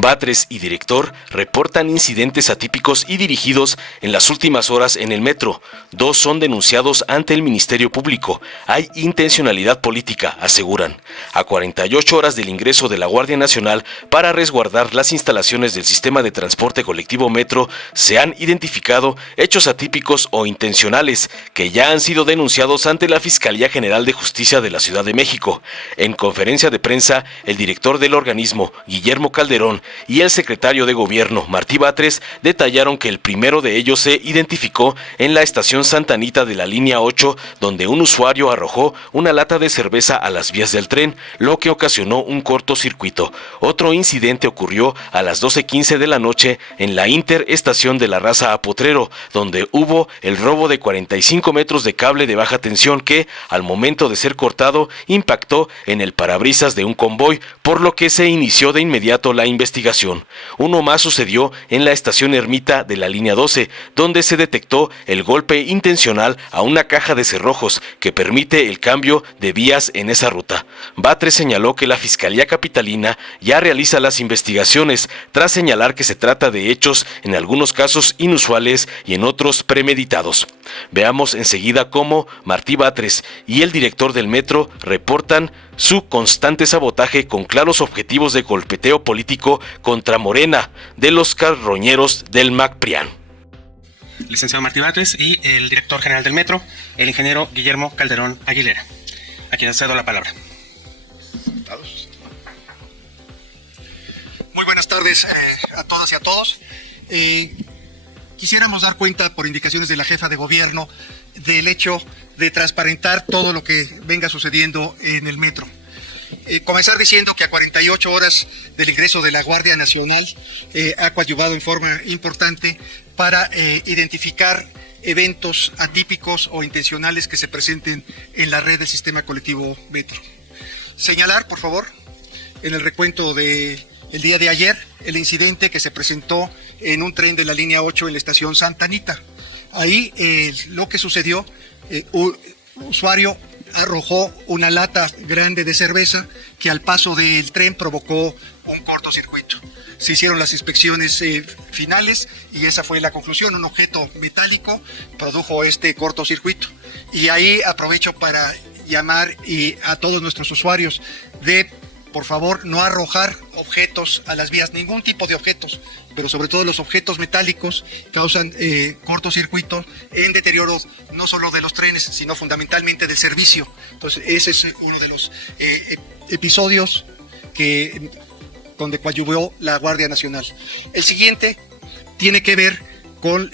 Batres y director reportan incidentes atípicos y dirigidos en las últimas horas en el metro. 2 son denunciados ante el Ministerio Público. Hay intencionalidad política, aseguran. A 48 horas del ingreso de la Guardia Nacional para resguardar las instalaciones del sistema de transporte colectivo Metro, se han identificado hechos atípicos o intencionales que ya han sido denunciados ante la Fiscalía General de Justicia de la Ciudad de México. En conferencia de prensa, el director del organismo, Guillermo Calderón, y el secretario de Gobierno, Martí Batres, detallaron que el primero de ellos se identificó en la estación Santa Anita de la línea 8, donde un usuario arrojó una lata de cerveza a las vías del tren, lo que ocasionó un cortocircuito. Otro incidente ocurrió a las 12:15 de la noche en la interestación de la Raza a Potrero, donde hubo el robo de 45 metros de cable de baja tensión que, al momento de ser cortado, impactó en el parabrisas de un convoy, por lo que se inició de inmediato la investigación. Uno más sucedió en la estación Ermita de la línea 12, donde se detectó el golpe intencional a una caja de cerrojos que permite el cambio de vías en esa ruta. Batres señaló que la Fiscalía Capitalina ya realiza las investigaciones, tras señalar que se trata de hechos en algunos casos inusuales y en otros premeditados. Veamos enseguida cómo Martí Batres y el director del metro reportan su constante sabotaje con claros objetivos de golpeteo político contra Morena de los carroñeros del MacPrián. Licenciado Martí Batres y el director general del metro, el ingeniero Guillermo Calderón Aguilera, a quien cedo la palabra. Muy buenas tardes a todas y a todos. Quisiéramos dar cuenta, por indicaciones de la jefa de gobierno, del hecho de transparentar todo lo que venga sucediendo en el metro. Comenzar diciendo que a 48 horas del ingreso de la Guardia Nacional ha coadyuvado en forma importante para identificar eventos atípicos o intencionales que se presenten en la red del sistema colectivo Metro. Señalar, por favor, en el recuento del día de ayer, el incidente que se presentó en un tren de la línea 8 en la estación Santa Anita. Ahí lo que sucedió, un usuario arrojó una lata grande de cerveza que al paso del tren provocó un cortocircuito. Se hicieron las inspecciones finales y esa fue la conclusión. Un objeto metálico produjo este cortocircuito. Y ahí aprovecho para llamar a todos nuestros usuarios de, por favor, no arrojar objetos a las vías, ningún tipo de objetos, pero sobre todo los objetos metálicos causan cortocircuito en deterioro no solo de los trenes, sino fundamentalmente del servicio. Entonces, ese es uno de los episodios donde coadyuvó la Guardia Nacional. El siguiente tiene que ver con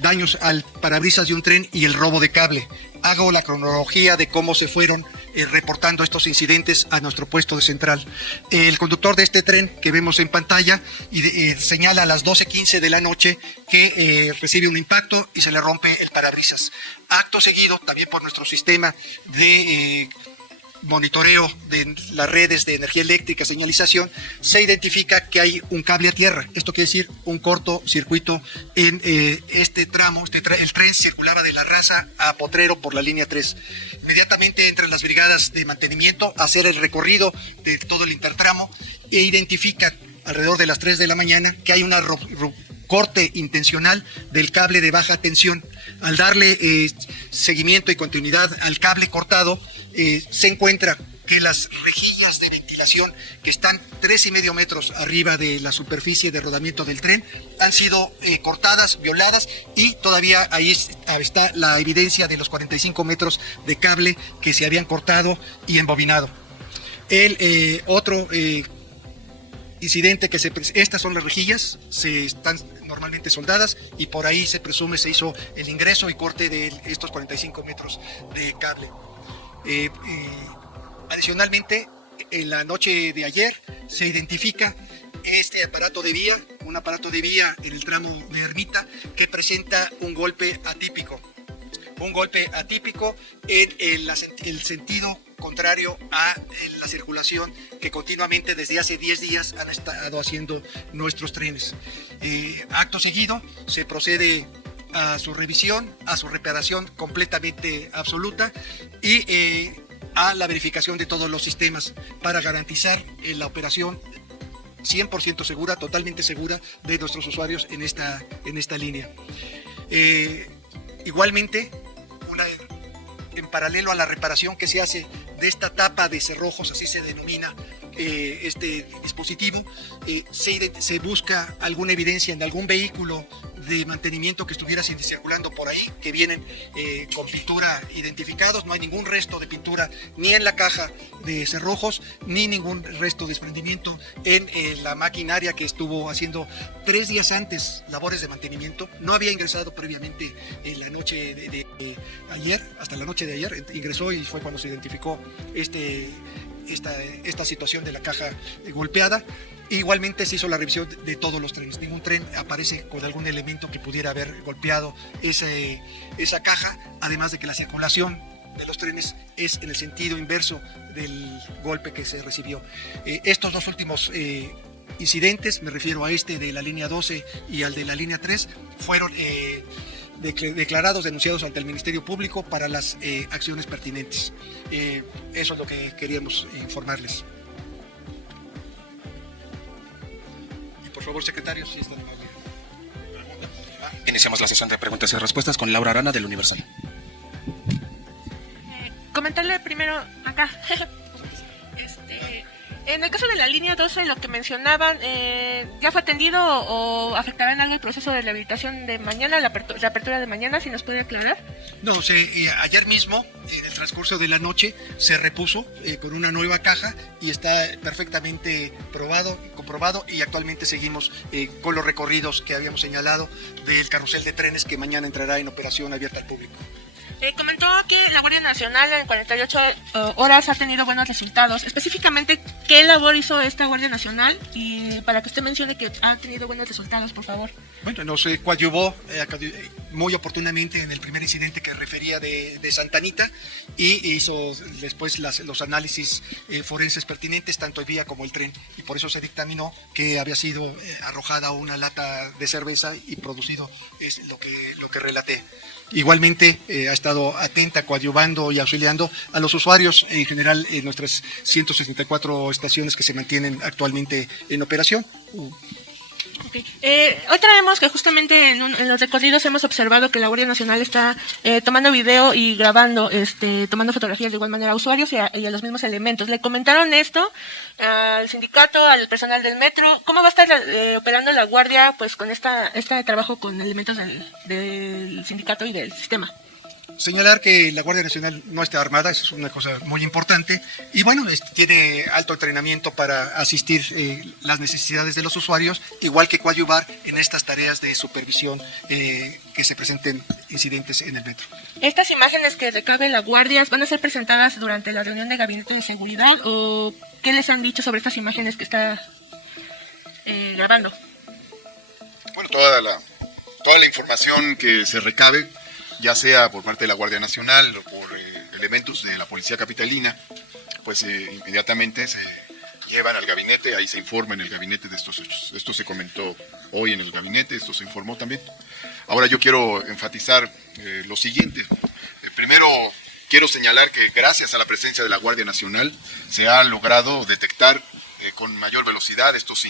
daños al parabrisas de un tren y el robo de cable. Hago la cronología de cómo se fueron reportando estos incidentes a nuestro puesto de central. El conductor de este tren que vemos en pantalla señala a las 12:15 de la noche que recibe un impacto y se le rompe el parabrisas. Acto seguido, también por nuestro sistema de monitoreo de las redes de energía eléctrica, señalización, se identifica que hay un cable a tierra. Esto quiere decir un cortocircuito en este tramo. El tren circulaba de la Raza a Potrero por la línea 3. Inmediatamente entran las brigadas de mantenimiento a hacer el recorrido de todo el intertramo e identifican alrededor de las 3 de la mañana que hay una corte intencional del cable de baja tensión. Al darle seguimiento y continuidad al cable cortado, se encuentra que las rejillas de ventilación que están 3,5 metros arriba de la superficie de rodamiento del tren han sido cortadas, violadas, y todavía ahí está la evidencia de los 45 metros de cable que se habían cortado y embobinado. El otro incidente estas son las rejillas, están normalmente soldadas y por ahí se presume se hizo el ingreso y corte de estos 45 metros de cable. Adicionalmente, en la noche de ayer se identifica este aparato de vía, un aparato de vía en el tramo de Ermita que presenta un golpe atípico. Un golpe atípico en el sentido contrario a la circulación que continuamente desde hace 10 días han estado haciendo nuestros trenes. Acto seguido se procede a su revisión, a su reparación completamente absoluta y a la verificación de todos los sistemas para garantizar la operación 100% segura, totalmente segura de nuestros usuarios en esta línea. Igualmente, en paralelo a la reparación que se hace de esta tapa de cerrojos, así se denomina este dispositivo, se busca alguna evidencia en algún vehículo de mantenimiento que estuviera circulando por ahí, que vienen con pintura identificados. No hay ningún resto de pintura ni en la caja de cerrojos, ni ningún resto de desprendimiento en la maquinaria que estuvo haciendo 3 días antes labores de mantenimiento. No había ingresado previamente en la noche de ayer, hasta la noche de ayer ingresó, y fue cuando se identificó esta situación de la caja golpeada. Igualmente se hizo la revisión de todos los trenes. Ningún tren aparece con algún elemento que pudiera haber golpeado esa caja, además de que la circulación de los trenes es en el sentido inverso del golpe que se recibió. Estos dos últimos incidentes, me refiero a este de la línea 12 y al de la línea 3, fueron declarados, denunciados ante el Ministerio Público para las acciones pertinentes. Eso es lo que queríamos informarles. Y por favor, secretario, si está de nuevo. Iniciamos la sesión de preguntas y respuestas con Laura Arana del Universal. Comentarle primero acá. En el caso de la línea 12, lo que mencionaban, ¿ya fue atendido o afectará en algo el proceso de rehabilitación de mañana, la apertura de mañana, si nos puede aclarar? No, ayer mismo, en el transcurso de la noche, se repuso con una nueva caja y está perfectamente comprobado, y actualmente seguimos con los recorridos que habíamos señalado del carrusel de trenes que mañana entrará en operación abierta al público. Comentó que la Guardia Nacional en 48 horas ha tenido buenos resultados. Específicamente, ¿qué labor hizo esta Guardia Nacional? Y para que usted mencione que ha tenido buenos resultados, por favor. Bueno, nos coadyuvó muy oportunamente en el primer incidente que refería de Santa Anita, y hizo después los análisis forenses pertinentes, tanto el vía como el tren, y por eso se dictaminó que había sido arrojada una lata de cerveza y producido lo que relaté. Igualmente ha estado atenta, coadyuvando y auxiliando a los usuarios en general en nuestras 164 estaciones que se mantienen actualmente en operación. Okay. Hoy traemos que justamente en los recorridos hemos observado que la Guardia Nacional está tomando video y grabando, tomando fotografías de igual manera a usuarios y a los mismos elementos. ¿Le comentaron esto al sindicato, al personal del metro? ¿Cómo va a estar operando la Guardia pues con este trabajo con elementos del sindicato y del sistema? Señalar que la Guardia Nacional no está armada, eso es una cosa muy importante, y bueno, tiene alto entrenamiento para asistir las necesidades de los usuarios, igual que coadyuvar en estas tareas de supervisión que se presenten incidentes en el metro. ¿Estas imágenes que recabe la Guardia van a ser presentadas durante la reunión de gabinete de seguridad, o qué les han dicho sobre estas imágenes que está grabando? Bueno, toda la información que se recabe, ya sea por parte de la Guardia Nacional o por elementos de la Policía Capitalina, pues inmediatamente se llevan al gabinete, ahí se informa en el gabinete de estos hechos. Esto se comentó hoy en el gabinete, esto se informó también. Ahora yo quiero enfatizar lo siguiente. Primero, quiero señalar que gracias a la presencia de la Guardia Nacional se ha logrado detectar con mayor velocidad estos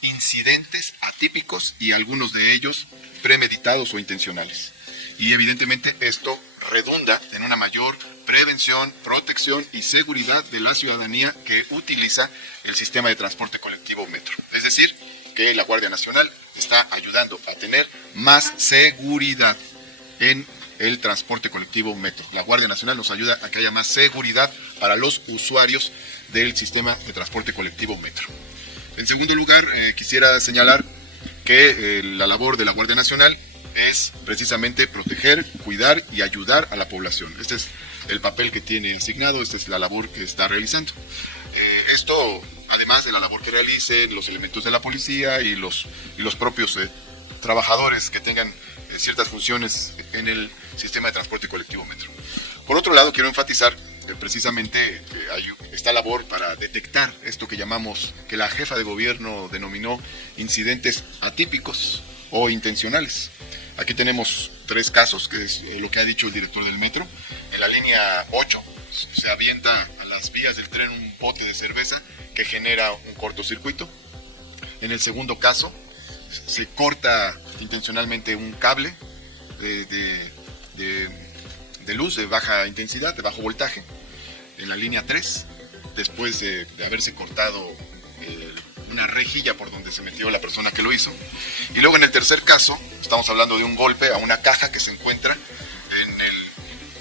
incidentes atípicos, y algunos de ellos premeditados o intencionales. Y evidentemente esto redunda en una mayor prevención, protección y seguridad de la ciudadanía que utiliza el sistema de transporte colectivo metro. Es decir, que la Guardia Nacional está ayudando a tener más seguridad en el transporte colectivo metro. La Guardia Nacional nos ayuda a que haya más seguridad para los usuarios del sistema de transporte colectivo metro. En segundo lugar, quisiera señalar que la labor de la Guardia Nacional es precisamente proteger, cuidar y ayudar a la población. Este es el papel que tiene asignado, esta es la labor que está realizando. Esto, además de la labor que realicen los elementos de la policía y los propios trabajadores que tengan ciertas funciones en el sistema de transporte colectivo metro. Por otro lado, quiero enfatizar precisamente hay esta labor para detectar esto que llamamos, que la jefa de gobierno denominó incidentes atípicos o intencionales. Aquí tenemos 3 casos, que es lo que ha dicho el director del metro. En la línea 8 se avienta a las vías del tren un bote de cerveza que genera un cortocircuito. En el segundo caso, se corta intencionalmente un cable de luz de baja intensidad, de bajo voltaje, en la línea 3, después de haberse cortado una rejilla por donde se metió la persona que lo hizo. Y luego en el tercer caso, estamos hablando de un golpe a una caja que se encuentra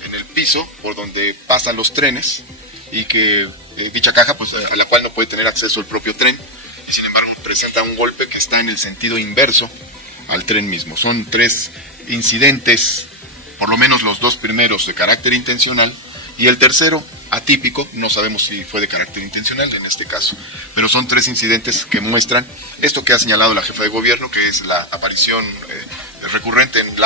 en el piso por donde pasan los trenes, y que dicha caja, pues, a la cual no puede tener acceso el propio tren, y sin embargo presenta un golpe que está en el sentido inverso al tren mismo. Son 3 incidentes, por lo menos los 2 primeros de carácter intencional, y el tercero atípico, no sabemos si fue de carácter intencional en este caso, pero son 3 incidentes que muestran esto que ha señalado la jefa de gobierno, que es la aparición recurrente en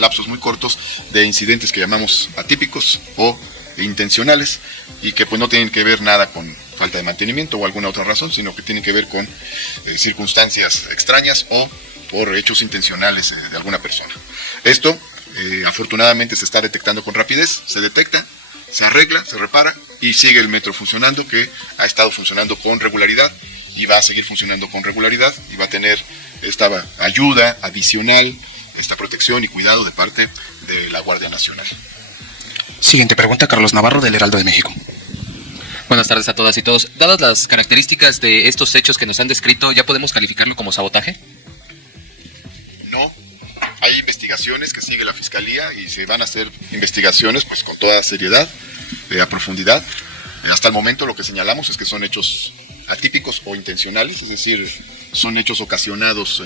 lapsos muy cortos de incidentes que llamamos atípicos o intencionales, y que pues no tienen que ver nada con falta de mantenimiento o alguna otra razón, sino que tienen que ver con circunstancias extrañas o por hechos intencionales de alguna persona. Esto afortunadamente se está detectando con rapidez, se detecta, se arregla, se repara y sigue el metro funcionando, que ha estado funcionando con regularidad y va a seguir funcionando con regularidad, y va a tener esta ayuda adicional, esta protección y cuidado de parte de la Guardia Nacional. Siguiente pregunta, Carlos Navarro, del Heraldo de México. Buenas tardes a todas y todos. Dadas las características de estos hechos que nos han descrito, ¿ya podemos calificarlo como sabotaje? No, hay investigaciones que sigue la Fiscalía y se van a hacer investigaciones pues con toda seriedad, a profundidad. Hasta el momento lo que señalamos es que son hechos atípicos o intencionales, es decir, son hechos ocasionados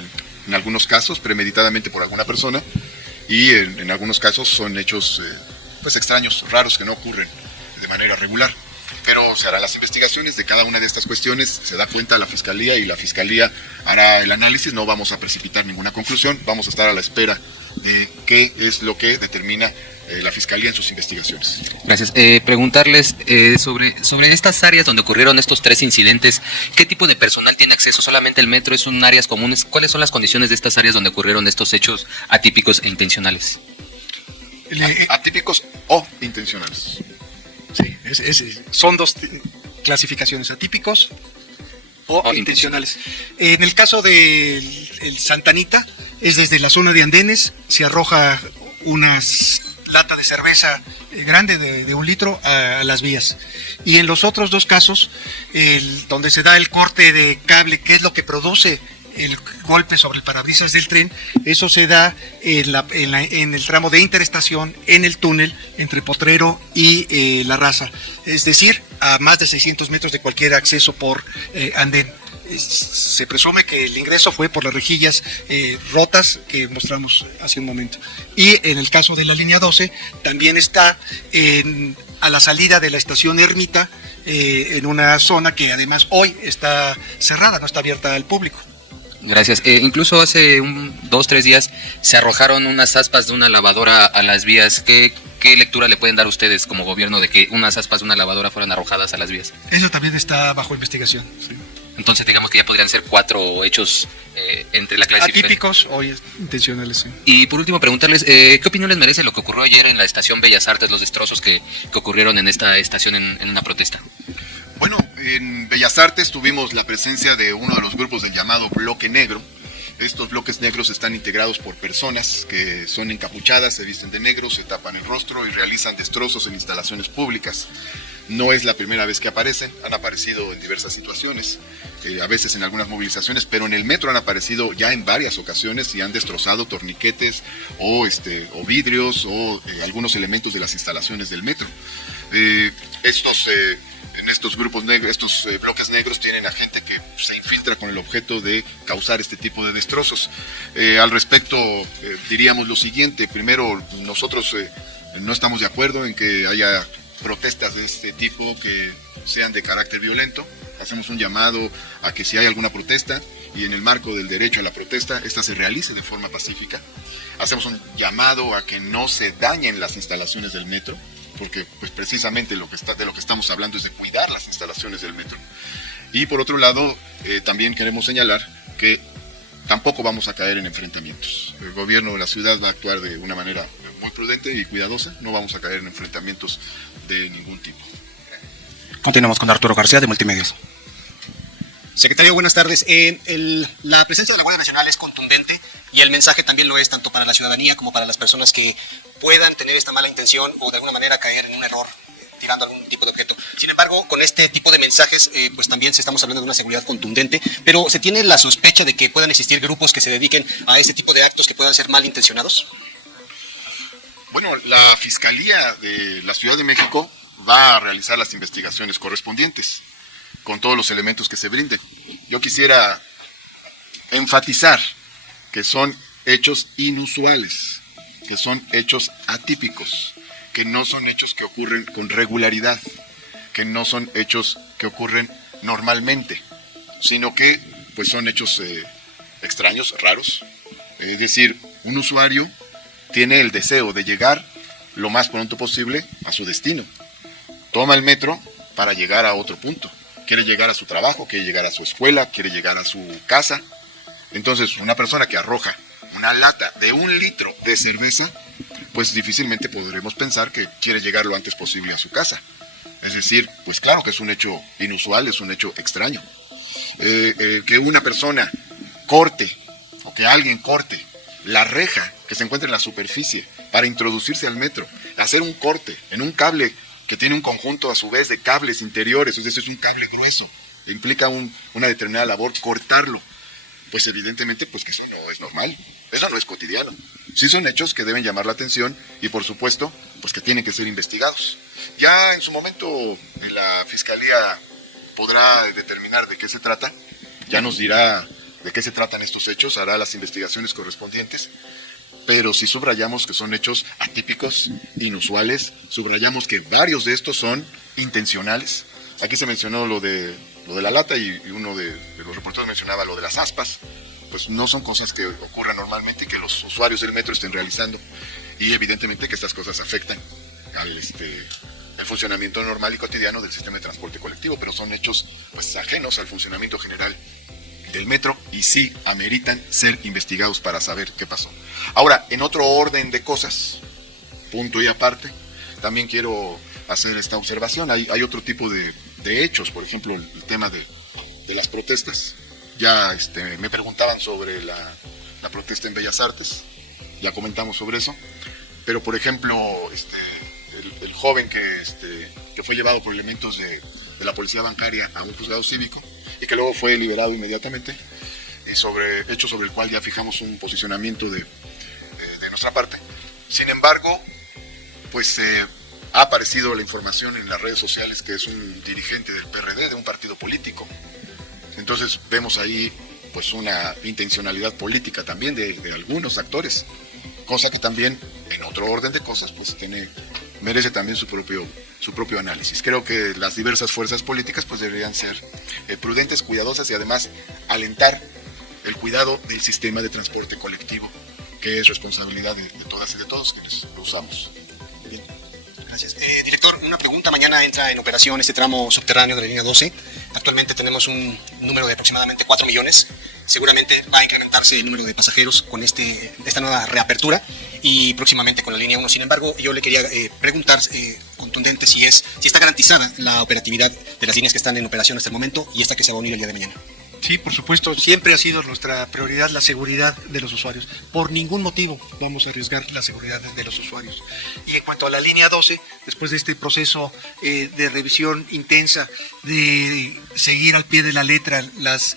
en algunos casos premeditadamente por alguna persona, y en algunos casos son hechos pues extraños, raros, que no ocurren de manera regular. Pero se harán las investigaciones de cada una de estas cuestiones, se da cuenta la Fiscalía y la Fiscalía hará el análisis. No vamos a precipitar ninguna conclusión, vamos a estar a la espera de qué es lo que determina la Fiscalía en sus investigaciones. Gracias. Preguntarles sobre estas áreas donde ocurrieron estos 3 incidentes, ¿qué tipo de personal tiene acceso? ¿Solamente el metro? ¿Son áreas comunes? ¿Cuáles son las condiciones de estas áreas donde ocurrieron estos hechos atípicos e intencionales? Atípicos o intencionales. Sí, son 2 clasificaciones, atípicos o intencionales. En el caso del Santa Anita, es desde la zona de andenes, se arroja una lata de cerveza grande de 1 litro a las vías. Y en los otros 2 casos, donde se da el corte de cable, que es lo que produce el golpe sobre el parabrisas del tren, eso se da en el tramo de interestación, en el túnel entre Potrero y La Raza, es decir, a más de 600 metros de cualquier acceso por andén. Se presume que el ingreso fue por las rejillas rotas que mostramos hace un momento. Y en el caso de la línea 12, también está a la salida de la estación Ermita, en una zona que además hoy está cerrada, no está abierta al público. Gracias. Incluso hace 2-3 días se arrojaron unas aspas de una lavadora a las vías. ¿Qué lectura le pueden dar ustedes como gobierno de que unas aspas de una lavadora fueran arrojadas a las vías? Eso también está bajo investigación. Sí. Entonces digamos que ya podrían ser 4 hechos entre la clasificación. Atípicos o intencionales, sí. Y por último preguntarles, ¿qué opinión les merece lo que ocurrió ayer en la estación Bellas Artes, los destrozos que ocurrieron en esta estación en una protesta? Bueno, en Bellas Artes tuvimos la presencia de uno de los grupos del llamado Bloque Negro. Estos bloques negros están integrados por personas que son encapuchadas, se visten de negro, se tapan el rostro y realizan destrozos en instalaciones públicas. No es la primera vez que aparecen, han aparecido en diversas situaciones, a veces en algunas movilizaciones, pero en el metro han aparecido ya en varias ocasiones y han destrozado torniquetes o vidrios o algunos elementos de las instalaciones del metro. En estos grupos negros, estos bloques negros tienen a gente que se infiltra con el objeto de causar este tipo de destrozos. Al respecto, diríamos lo siguiente. Primero, nosotros no estamos de acuerdo en que haya protestas de este tipo que sean de carácter violento. Hacemos un llamado a que si hay alguna protesta y en el marco del derecho a la protesta, esta se realice de forma pacífica. Hacemos un llamado a que no se dañen las instalaciones del metro, porque pues precisamente de lo que estamos hablando es de cuidar las instalaciones del metro. Y por otro lado, también queremos señalar que tampoco vamos a caer en enfrentamientos. El gobierno de la ciudad va a actuar de una manera muy prudente y cuidadosa, no vamos a caer en enfrentamientos de ningún tipo. Continuamos con Arturo García, de Multimedios. Secretario, buenas tardes. La presencia de la Guardia Nacional es contundente y el mensaje también lo es tanto para la ciudadanía como para las personas que puedan tener esta mala intención o de alguna manera caer en un error tirando algún tipo de objeto. Sin embargo, con este tipo de mensajes, pues también estamos hablando de una seguridad contundente, pero ¿se tiene la sospecha de que puedan existir grupos que se dediquen a este tipo de actos que puedan ser malintencionados? Bueno, la Fiscalía de la Ciudad de México va a realizar las investigaciones correspondientes con todos los elementos que se brinden. Yo quisiera enfatizar que son hechos inusuales, que son hechos atípicos, que no son hechos que ocurren con regularidad, que no son hechos que ocurren normalmente, sino que pues son hechos extraños, raros. Es decir, un usuario tiene el deseo de llegar lo más pronto posible a su destino. Toma el metro para llegar a otro punto. Quiere llegar a su trabajo, quiere llegar a su escuela, quiere llegar a su casa. Entonces, una persona que arroja una lata de 1 litro de cerveza, pues difícilmente podremos pensar que quiere llegar lo antes posible a su casa. Es decir, pues claro que es un hecho inusual, es un hecho extraño. Que una persona corte, o que alguien corte la reja que se encuentra en la superficie para introducirse al metro, hacer un corte en un cable que tiene un conjunto a su vez de cables interiores, es decir, es un cable grueso, implica una determinada labor, cortarlo, pues evidentemente pues que eso no es normal, eso no es cotidiano. Sí son hechos que deben llamar la atención y por supuesto pues que tienen que ser investigados. Ya en su momento la Fiscalía podrá determinar de qué se trata, ya nos dirá de qué se tratan estos hechos, hará las investigaciones correspondientes, pero sí subrayamos que son hechos atípicos, inusuales, subrayamos que varios de estos son intencionales. Aquí se mencionó lo de la lata y uno de los reporteros mencionaba lo de las aspas, pues no son cosas que ocurran normalmente y que los usuarios del metro estén realizando, y evidentemente que estas cosas afectan al el funcionamiento normal y cotidiano del sistema de transporte colectivo, pero son hechos pues ajenos al funcionamiento general del metro y sí ameritan ser investigados para saber qué pasó. Ahora, en otro orden de cosas, punto y aparte, también quiero hacer esta observación. Hay otro tipo de hechos, por ejemplo, el tema de las protestas. Ya me preguntaban sobre la protesta en Bellas Artes, ya comentamos sobre eso, pero por ejemplo, el joven que fue llevado por elementos de la policía bancaria a un juzgado cívico y que luego fue liberado inmediatamente, hecho sobre el cual ya fijamos un posicionamiento de nuestra parte. Sin embargo, pues ha aparecido la información en las redes sociales que es un dirigente del PRD, de un partido político. Entonces vemos ahí pues una intencionalidad política también de algunos actores, cosa que también en otro orden de cosas pues merece también su propio análisis. Creo que las diversas fuerzas políticas pues deberían ser prudentes, cuidadosas y además alentar el cuidado del sistema de transporte colectivo, que es responsabilidad de todas y de todos quienes lo usamos. Bien. Gracias. Director, una pregunta. Mañana entra en operación este tramo subterráneo de la línea 12. Actualmente tenemos un número de aproximadamente 4 millones. Seguramente va a incrementarse el número de pasajeros con esta nueva reapertura y próximamente con la línea 1. Sin embargo, yo le quería preguntar contundente si está garantizada la operatividad de las líneas que están en operación hasta el momento y esta que se va a unir el día de mañana. Sí, por supuesto, siempre ha sido nuestra prioridad la seguridad de los usuarios. Por ningún motivo vamos a arriesgar la seguridad de los usuarios. Y en cuanto a la línea 12, después de este proceso de revisión intensa, de seguir al pie de la letra las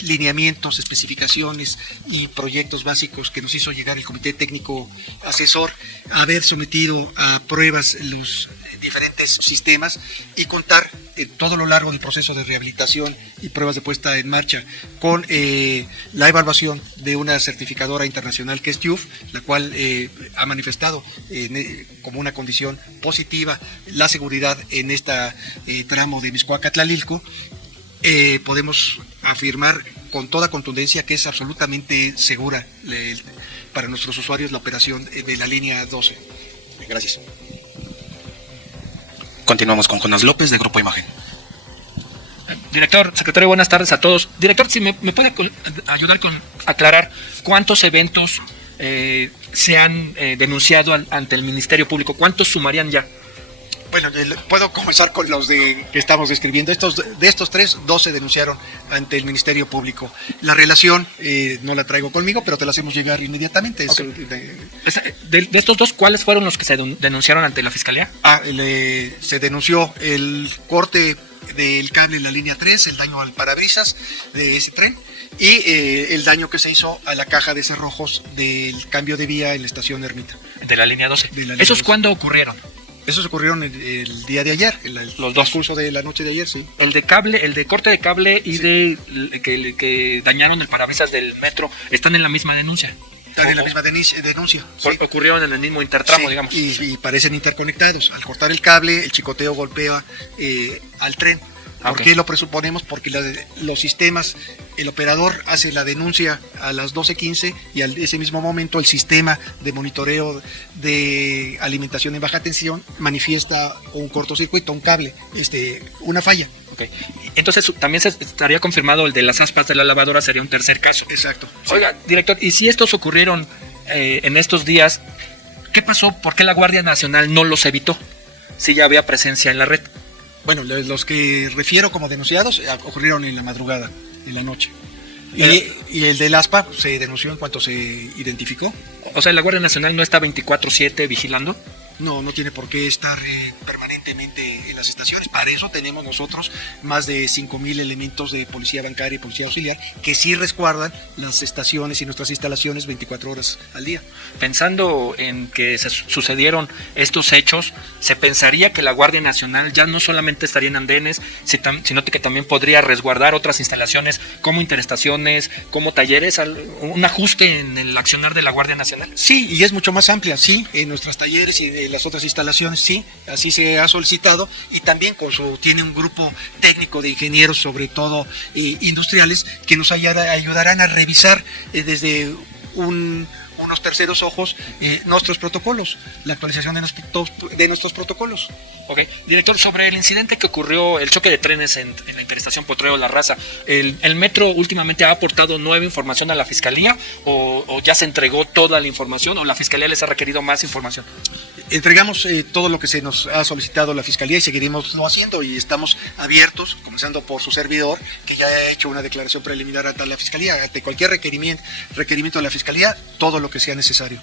lineamientos, especificaciones y proyectos básicos que nos hizo llegar el Comité Técnico Asesor, haber sometido a pruebas los diferentes sistemas y contar todo lo largo del proceso de rehabilitación y pruebas de puesta en marcha con la evaluación de una certificadora internacional que es TÜV, la cual ha manifestado como una condición positiva la seguridad en esta tramo de Mixcoac-Tlalilco. Podemos afirmar con toda contundencia que es absolutamente segura para nuestros usuarios la operación de la línea 12. Gracias. Continuamos con Jonas López, de Grupo Imagen. Director, secretario, buenas tardes a todos. Director, si me puede ayudar con aclarar cuántos eventos se han denunciado ante el Ministerio Público, ¿cuántos sumarían ya? Bueno, puedo comenzar con los que estamos describiendo. De estos tres, 2 se denunciaron ante el Ministerio Público. La relación no la traigo conmigo, pero te la hacemos llegar inmediatamente. Okay. De estos 2, ¿cuáles fueron los que se denunciaron ante la Fiscalía? Se denunció el corte del cable en la línea 3, el daño al parabrisas de ese tren y el daño que se hizo a la caja de cerrojos del cambio de vía en la estación Ermita. De la línea 12. ¿Esos cuándo ocurrieron? Esos ocurrieron el día de ayer, los dos. Curso de la noche de ayer, sí. El de corte de cable y sí. que dañaron el parabrisas del metro, ¿están en la misma denuncia? Están en la misma denuncia. Sí. Ocurrieron en el mismo intertramo, sí, digamos. Y parecen interconectados. Al cortar el cable, el chicoteo golpea al tren. ¿Por qué lo presuponemos? Porque los sistemas, el operador hace la denuncia a las 12:15 y al ese mismo momento el sistema de monitoreo de alimentación en baja tensión manifiesta un cortocircuito, un cable, una falla. Okay. Entonces también se estaría confirmado el de las aspas de la lavadora, sería un tercer caso. Exacto. Oiga, director, y si estos ocurrieron en estos días, ¿qué pasó? ¿Por qué la Guardia Nacional no los evitó? Si ya había presencia en la red. Bueno, los que refiero como denunciados ocurrieron en la madrugada, en la noche. Y el del ASPA se denunció en cuanto se identificó. O sea, ¿la Guardia Nacional no está 24/7 vigilando? No tiene por qué estar permanentemente en las estaciones. Para eso tenemos nosotros más de 5,000 elementos de policía bancaria y policía auxiliar que sí resguardan las estaciones y nuestras instalaciones 24 horas al día. Pensando en que se sucedieron estos hechos, se pensaría que la Guardia Nacional ya no solamente estaría en andenes, sino que también podría resguardar otras instalaciones como interestaciones, como talleres, un ajuste en el accionar de la Guardia Nacional. Sí, y es mucho más amplia, sí, en nuestros talleres y las otras instalaciones, sí, así se ha solicitado, y también tiene un grupo técnico de ingenieros, sobre todo industriales, que nos ayudarán a revisar desde unos terceros ojos nuestros protocolos, la actualización de nuestros protocolos. Ok, director, sobre el incidente que ocurrió, el choque de trenes en la interestación Potrero La Raza, ¿el metro últimamente ha aportado nueva información a la Fiscalía o ya se entregó toda la información o la Fiscalía les ha requerido más información? Entregamos todo lo que se nos ha solicitado la Fiscalía y seguiremos lo haciendo, y estamos abiertos, comenzando por su servidor, que ya ha hecho una declaración preliminar ante la Fiscalía, ante cualquier requerimiento de la Fiscalía, todo lo que sea necesario.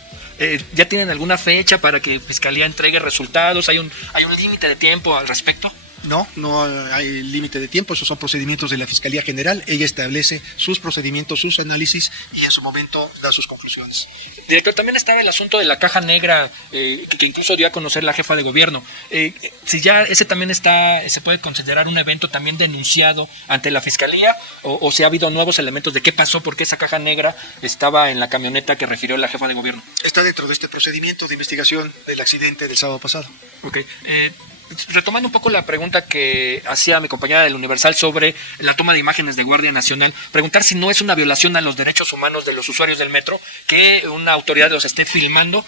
¿Ya tienen alguna fecha para que Fiscalía entregue resultados? ¿Hay un límite de tiempo al respecto? No hay límite de tiempo, esos son procedimientos de la Fiscalía General, ella establece sus procedimientos, sus análisis y en su momento da sus conclusiones. Director, también estaba el asunto de la caja negra que incluso dio a conocer la jefa de gobierno. Si ya ese también se puede considerar un evento también denunciado ante la Fiscalía o si ha habido nuevos elementos de qué pasó, por qué esa caja negra estaba en la camioneta que refirió la jefa de gobierno. Está dentro de este procedimiento de investigación del accidente del sábado pasado. Ok. Retomando un poco la pregunta que hacía mi compañera del Universal sobre la toma de imágenes de Guardia Nacional, preguntar si no es una violación a los derechos humanos de los usuarios del metro que una autoridad los esté filmando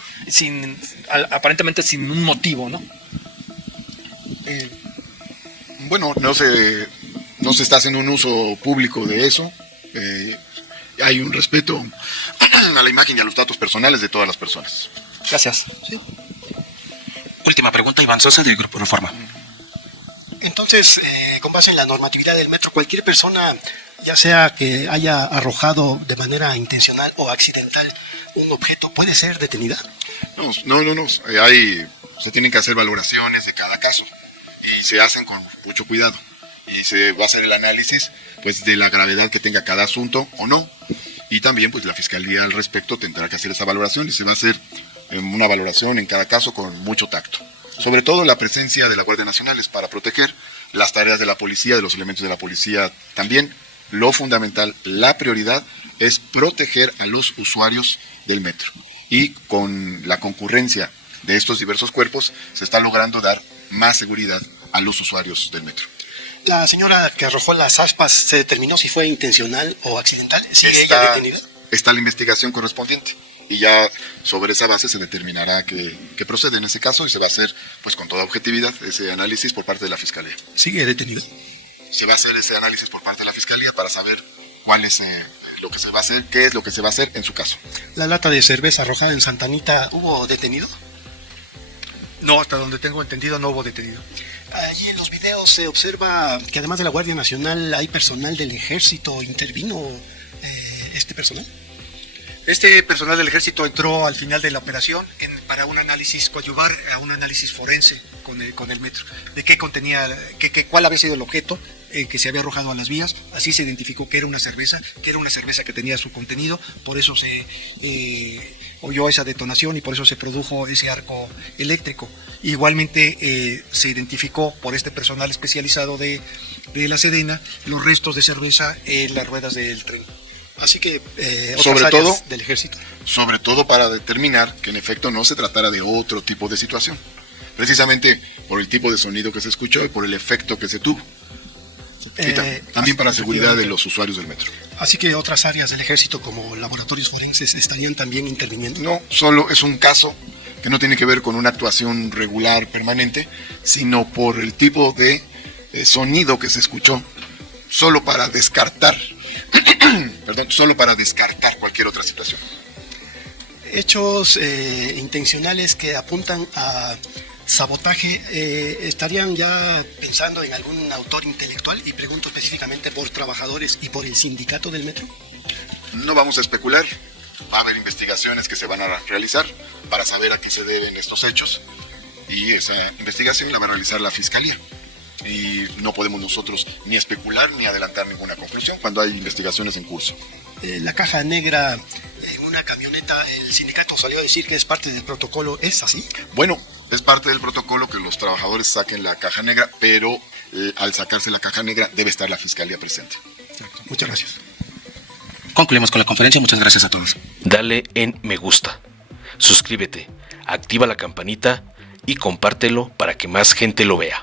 aparentemente sin un motivo, ¿no? Bueno, no se está haciendo un uso público de eso. Hay un respeto a la imagen y a los datos personales de todas las personas. Gracias. Sí. Última pregunta, Iván Sosa, del Grupo Reforma. Entonces, con base en la normatividad del metro, cualquier persona, ya sea que haya arrojado de manera intencional o accidental un objeto, ¿puede ser detenida? No. Se tienen que hacer valoraciones de cada caso y se hacen con mucho cuidado. Y se va a hacer el análisis pues de la gravedad que tenga cada asunto o no. Y también pues la Fiscalía al respecto tendrá que hacer esa valoración y se va a hacer una valoración en cada caso con mucho tacto. Sobre todo la presencia de la Guardia Nacional es para proteger las tareas de la policía, de los elementos de la policía también. Lo fundamental, la prioridad es proteger a los usuarios del metro. Y con la concurrencia de estos diversos cuerpos se está logrando dar más seguridad a los usuarios del metro. La señora que arrojó las aspas, ¿se determinó si fue intencional o accidental? ¿Sigue ella detenida? Está la investigación correspondiente. Y ya sobre esa base se determinará que procede en ese caso y se va a hacer pues con toda objetividad ese análisis por parte de la Fiscalía. ¿Sigue detenido? Se va a hacer ese análisis por parte de la Fiscalía para saber cuál es lo que se va a hacer, qué es lo que se va a hacer en su caso. ¿La lata de cerveza arrojada en Santa Anita hubo detenido? No, hasta donde tengo entendido no hubo detenido. Allí en los videos se observa que además de la Guardia Nacional hay personal del Ejército. ¿Intervino este personal? Este personal del ejército entró al final de la operación para un análisis, coadyuvar a un análisis forense con el metro, de qué contenía, cuál había sido el objeto que se había arrojado a las vías. Así se identificó que era una cerveza que tenía su contenido, por eso se oyó esa detonación y por eso se produjo ese arco eléctrico. Igualmente se identificó por este personal especializado de la Sedena los restos de cerveza en las ruedas del tren. Así que sobre todo del ejército. Sobre todo para determinar que en efecto no se tratara de otro tipo de situación, precisamente por el tipo de sonido que se escuchó y por el efecto que se tuvo. También para la seguridad de los usuarios del metro. Así que otras áreas del ejército como laboratorios forenses estarían también interviniendo. No, solo es un caso que no tiene que ver con una actuación regular permanente, sino por el tipo de sonido que se escuchó, solo para descartar cualquier otra situación. Hechos intencionales que apuntan a sabotaje, ¿estarían ya pensando en algún autor intelectual? Y pregunto específicamente por trabajadores y por el sindicato del metro. No vamos a especular, va a haber investigaciones que se van a realizar para saber a qué se deben estos hechos y esa investigación la va a realizar la Fiscalía. Y no podemos nosotros ni especular ni adelantar ninguna conclusión cuando hay investigaciones en curso. La caja negra en una camioneta, el sindicato salió a decir que es parte del protocolo, ¿es así? Bueno, es parte del protocolo que los trabajadores saquen la caja negra, pero al sacarse la caja negra debe estar la Fiscalía presente. Muchas gracias. Concluimos con la conferencia. Muchas gracias a todos. Dale en me gusta, suscríbete, activa la campanita y compártelo para que más gente lo vea.